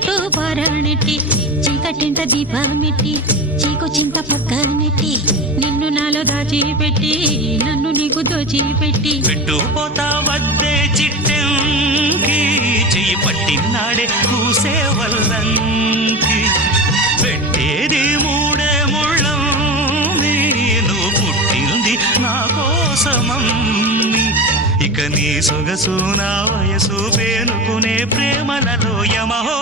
చీకట్టు పారాణెట్టి చీకటింట దీపమెట్టి చీకు చింత పక్కనెట్టి నిన్ను నాలో దాచిపెట్టి నన్ను నీకు దోచిపెట్టి పెట్టుపోతా వద్దే చిట్టంకి చెయ్యి పట్టినాడే కూసే వల్లంకి పెట్టేది మూడే ముళ్ళం నువ్వు పుట్టింది నా కోసమమ్మి ఇక నీ సొగసు నా వయసు పేనుకునే ప్రేమలలో యమహో